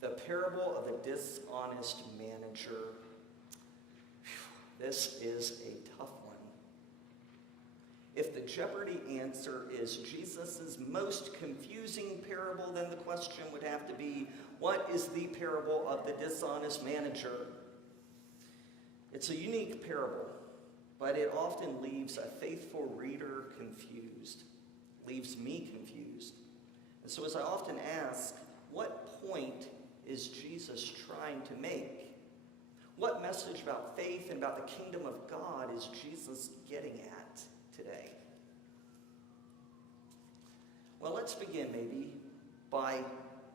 The parable of the dishonest manager. This is a tough one. If the Jeopardy answer is Jesus' most confusing parable, then the question would have to be, what is the parable of the dishonest manager? It's a unique parable, but it often leaves a faithful reader confused, leaves me confused. And so as I often ask, what point is Jesus trying to make? What message about faith and about the kingdom of God is Jesus getting at today? Well, let's begin maybe by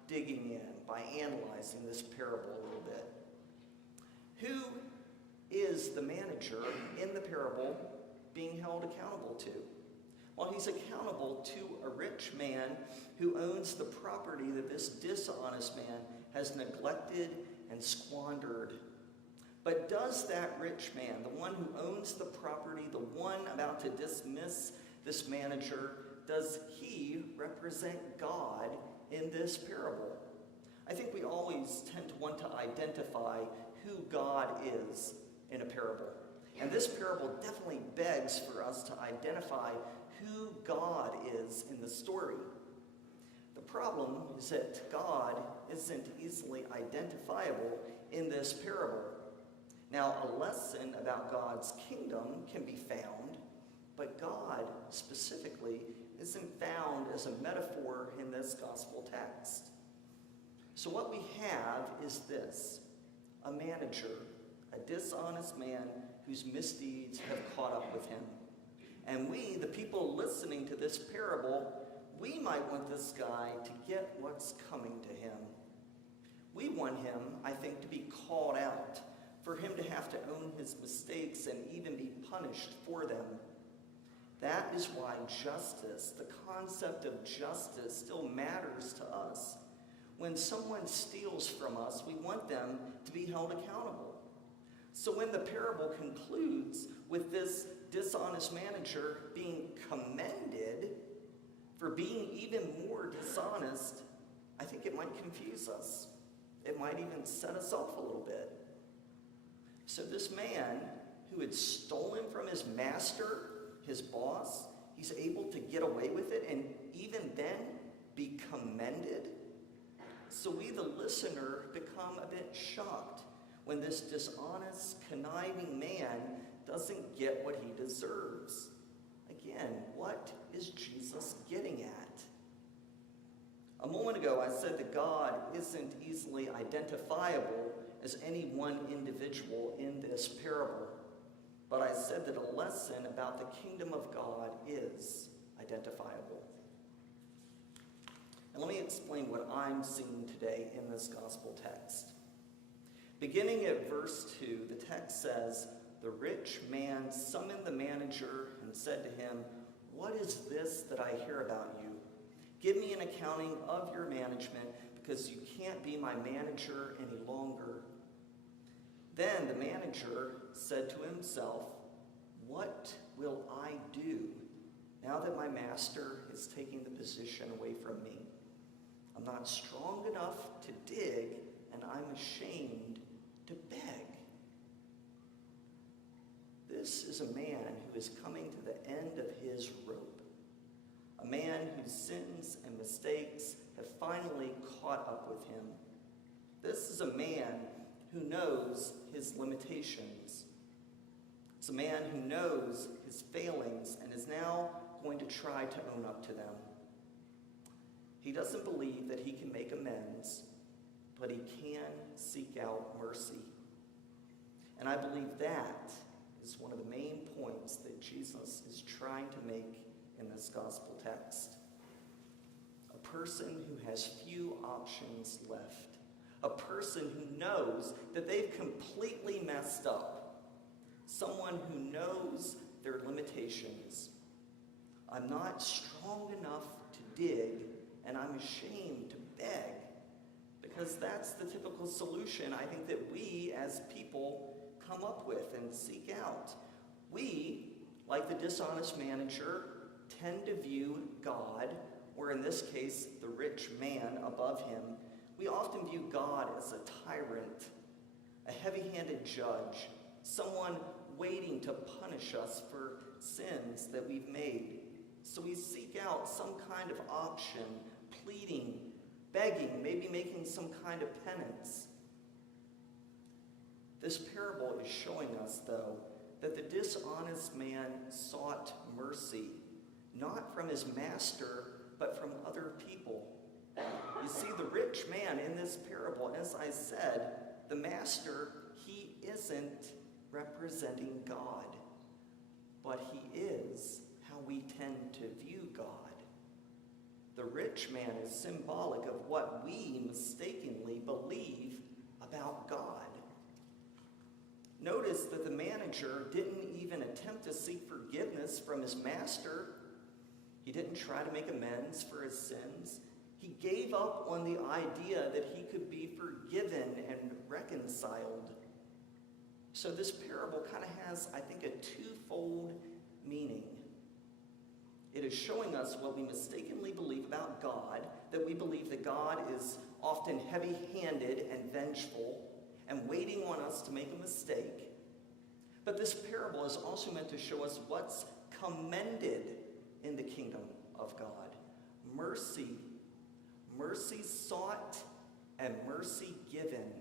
digging in, by analyzing this parable a little bit. Who is the manager in the parable being held accountable to? Well, he's accountable to a rich man who owns the property that this dishonest man has neglected and squandered. But does that rich man, the one who owns the property, the one about to dismiss this manager, does he represent God in this parable? I think we always tend to want to identify who God is in a parable. And this parable definitely begs for us to identify who God is in the story. The problem is that God isn't easily identifiable in this parable. Now, a lesson about God's kingdom can be found, but God specifically isn't found as a metaphor in this gospel text. So what we have is this: a manager, a dishonest man whose misdeeds have caught up with him. And we, the people listening to this parable, we might want this guy to get what's coming to him. We want him, I think, to be called out, for him to have to own his mistakes and even be punished for them. That is why justice, the concept of justice, still matters to us. When someone steals from us, we want them to be held accountable. So when the parable concludes with this dishonest manager being commended for being even more dishonest, I think it might confuse us. It might even set us off a little bit. So this man who had stolen from his master, his boss, he's able to get away with it and even then be commended. So we, the listener, become a bit shocked when this dishonest, conniving man doesn't get what he deserves. Again, what is Jesus getting at? A moment ago, I said that God isn't easily identifiable as any one individual in this parable. But I said that a lesson about the kingdom of God is identifiable. And let me explain what I'm seeing today in this gospel text. Beginning at verse 2, the text says, "The rich man summoned the manager and said to him, 'What is this that I hear about you? Give me an accounting of your management, because you can't be my manager any longer.' Then the manager said to himself, 'What will I do now that my master is taking the position away from me? I'm not strong enough to dig, and I'm ashamed to beg.'" This is a man who is coming to the end of his rope. A man whose sins and mistakes have finally caught up with him. This is a man who knows his limitations. It's a man who knows his failings and is now going to try to own up to them. He doesn't believe that he can make amends, but he can seek out mercy. And I believe that is one of the main points that Jesus is trying to make in this gospel text. A person who has few options left. A person who knows that they've completely messed up. Someone who knows their limitations. I'm not strong enough to dig, and I'm ashamed to beg. Because that's the typical solution I think that we as people come up with and seek out. We, like the dishonest manager, tend to view God, or in this case, the rich man above him, We often view God as a tyrant, a heavy-handed judge, someone waiting to punish us for sins that we've made. So we seek out some kind of option, pleading, begging, maybe making some kind of penance. This parable is showing us, though, that the dishonest man sought mercy, not from his master, but from other people. You see, the rich man in this parable, as I said, the master, he isn't representing God, but he is how we tend to view God. The rich man is symbolic of what we mistakenly believe about God. Notice that the manager didn't even attempt to seek forgiveness from his master. He didn't try to make amends for his sins. He gave up on the idea that he could be forgiven and reconciled. So this parable kind of has, I think, a twofold meaning. It is showing us what we mistakenly believe about God, that we believe that God is often heavy-handed and vengeful and waiting on us to make a mistake. But this parable is also meant to show us what's commended in the kingdom of God. Mercy. Mercy sought and mercy given.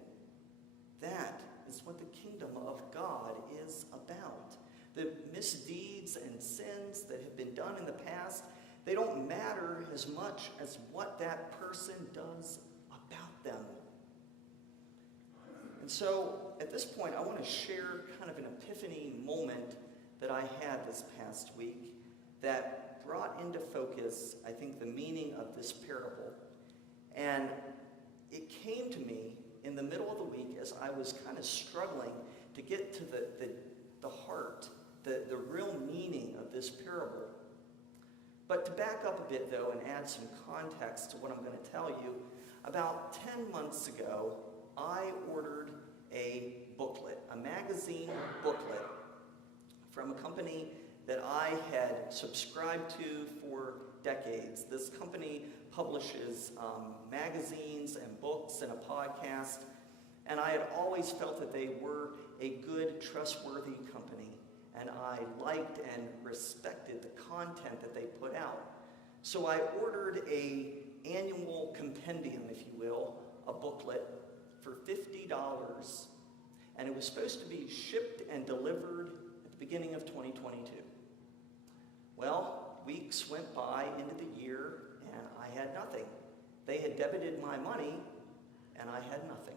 That is what the kingdom of God is about. The misdeeds and sins that have been done in the past, they don't matter as much as what that person does about them. And so, at this point, I want to share kind of an epiphany moment that I had this past week that brought into focus, I think, the meaning of this parable. And it came to me in the middle of the week as I was kind of struggling to get to the heart, the real meaning of this parable. But to back up a bit, though, and add some context to what I'm going to tell you, about 10 months ago, I ordered a booklet, a magazine booklet, from a company that I had subscribed to for decades. This company publishes magazines and books and a podcast, and I had always felt that they were a good, trustworthy company, and I liked and respected the content that they put out. So I ordered an annual compendium, if you will, a booklet for $50, and it was supposed to be shipped and delivered at the beginning of 2022. Well, weeks went by into the year, and I had nothing. They had debited my money, and I had nothing.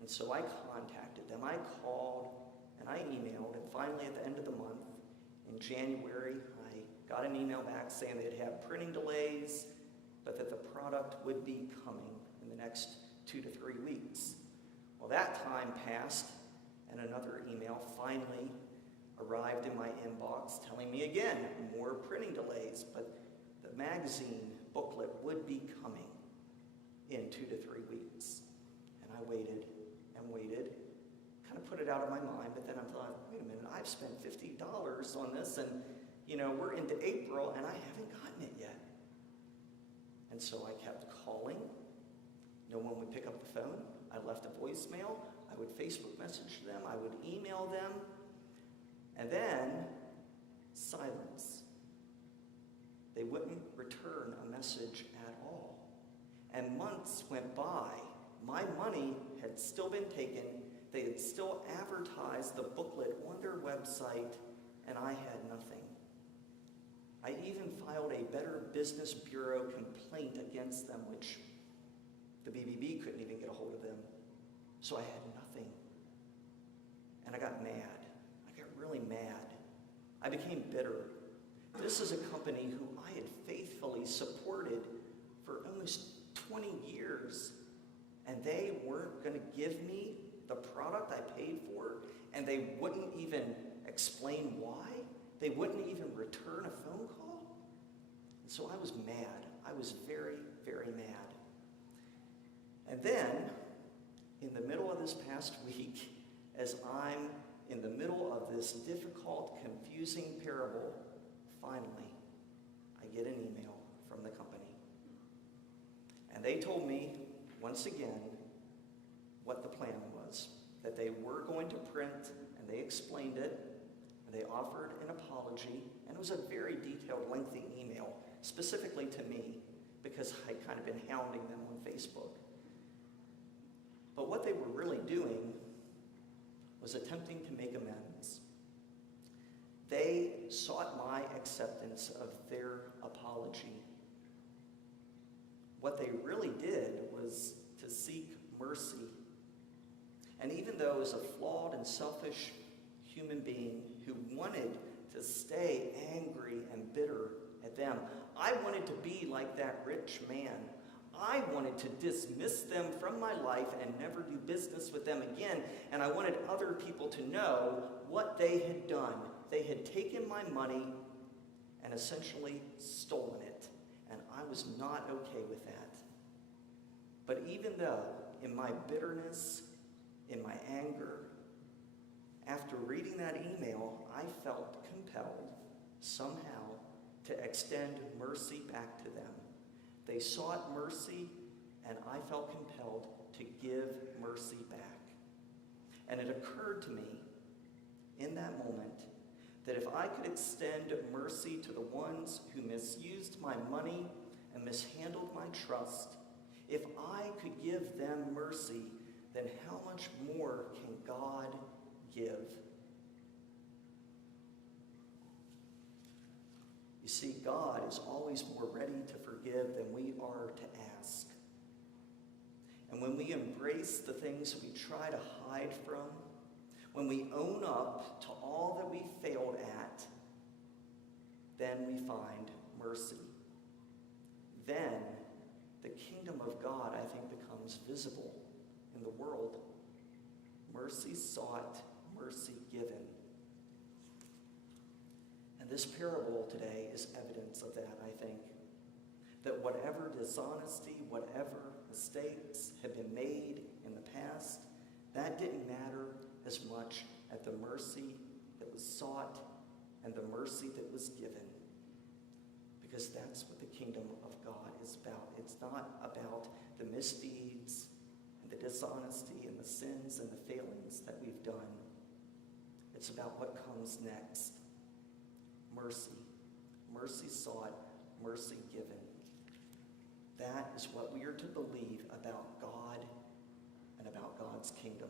And so I contacted them. I called, and I emailed, and finally at the end of the month, in January, I got an email back saying they'd have printing delays, but that the product would be coming in the next 2 to 3 weeks. Well, that time passed, and another email finally arrived in my inbox telling me again more printing delays, but the magazine booklet would be coming in 2 to 3 weeks. And I waited and waited, kind of put it out of my mind, but then I thought, wait a minute, I've spent $50 on this, and we're into April, and I haven't gotten it yet. And so I kept calling. No one would pick up the phone. I left a voicemail. I would Facebook message them. I would email them. And then, silence. They wouldn't return a message at all. And months went by. My money had still been taken. They had still advertised the booklet on their website, and I had nothing. I even filed a Better Business Bureau complaint against them, which the BBB couldn't even get a hold of them. So I had nothing. And I got mad. I got really mad. I became bitter. This is a company who I had faithfully supported for almost 20 years, and they weren't going to give me the product I paid for, and they wouldn't even explain why. They wouldn't even return a phone call. And so I was mad. I was very, very mad. And then, in the middle of this past week, as I'm in the middle of this difficult, confusing parable, finally, I get an email from the company. And they told me once again, what the plan was. That they were going to print, and they explained it, and they offered an apology, and it was a very detailed, lengthy email, specifically to me, because I'd kind of been hounding them on Facebook. But what they were really doing was attempting to make amends. They sought my acceptance of their apology. What they really did was to seek mercy. And even though as a flawed and selfish human being who wanted to stay angry and bitter at them, I wanted to be like that rich man. I wanted to dismiss them from my life and never do business with them again. And I wanted other people to know what they had done. They had taken my money and essentially stolen it. And I was not okay with that. But even though in my bitterness, in my anger, after reading that email, I felt compelled somehow to extend mercy back to them. They sought mercy, and I felt compelled to give mercy back. And it occurred to me in that moment that if I could extend mercy to the ones who misused my money and mishandled my trust, if I could give them mercy, then how much more can God give? You see, God is always more ready to forgive than we are to ask. And when we embrace the things we try to hide from, when we own up to all that we failed at, then we find mercy. Then the kingdom of God, I think, becomes visible in the world. Mercy sought, mercy given. And this parable today is evidence of that, I think. That whatever dishonesty, whatever mistakes have been made in the past, that didn't matter as much as the mercy that was sought and the mercy that was given. Because that's what the kingdom of God is about. It's not about the misdeeds and the dishonesty and the sins and the failings that we've done. It's about what comes next. Mercy. Mercy sought, mercy given. That is what we are to believe about God and about God's kingdom.